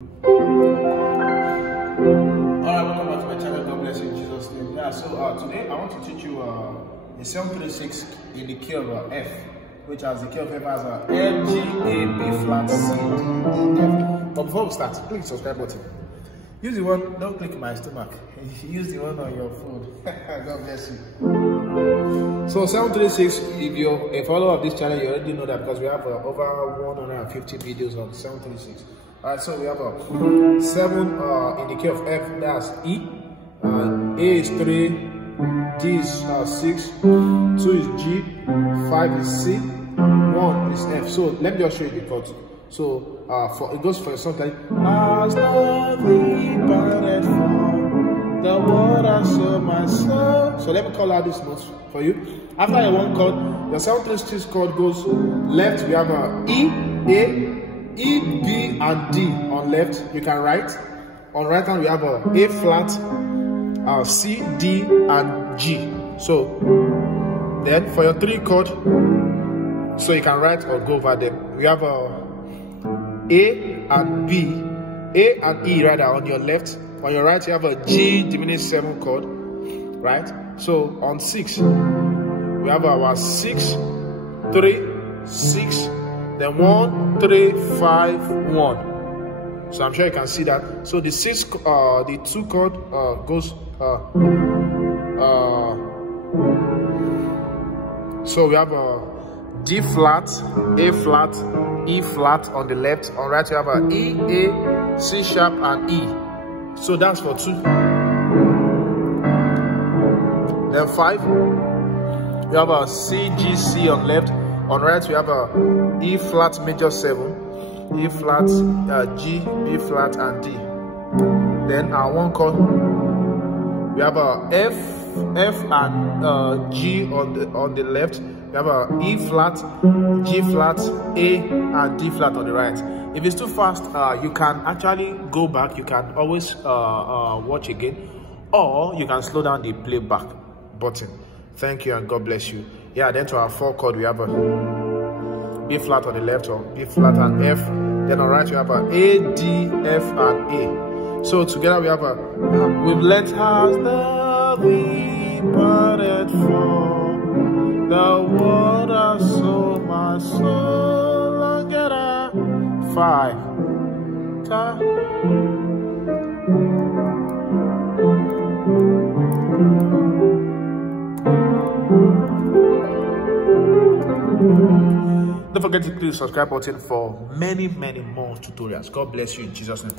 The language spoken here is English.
Welcome back to my channel. God bless you in Jesus' name. Today I want to teach you the 736 in the key of F, which has the key of F as F, G, A, B flat, C, D, F. But before we start, click the subscribe button. Use the one, don't click my stomach. Use the one on your phone. God bless you. So 736, if you're a follower of this channel, you already know that because we have over 150 videos on 736. Alright, so we have a 7 in the key of F, that's E, A is 3, D is 6, 2 is G, 5 is C, 1 is F. So let me just show you the chords. So it goes for something like as nothing but for the word I saw my soul. So let me call out these notes for you. After your one chord, your 736 chord goes left. We have a E, A, E, B, and D on left. You can write. On right hand, we have a flat, C, D, and G. So then for your 3 chord, so you can write or go over them. We have a and B, A and E rather on your left. On your right, you have a G diminished 7 chord, right? So on 6, we have our 6, 3, 6. Then 1, 3, 5, 1. So I'm sure you can see that. So the 2 chord goes. So we have a D flat, A flat, E flat on the left. On right, you have a E, A, C sharp, and E. So that's for 2. Then 5, you have a C, G, C on left. On right, we have a E flat major 7, E flat, G, B flat, and D. Then our 1 chord, we have a F and G on the left. We have a E flat, G flat, A, and D flat on the right. If it's too fast, you can actually go back. You can always watch again, or you can slow down the playback button. Thank you and God bless you. Yeah, then to our 4 chord, we have a B flat on the left, or B flat and F. Then on right, we have a A, D, F, and A. So together we have a we've let us the we parted for the water, so my soul and get a 5. Don't forget to click the subscribe button for many more tutorials. God bless you in Jesus' name.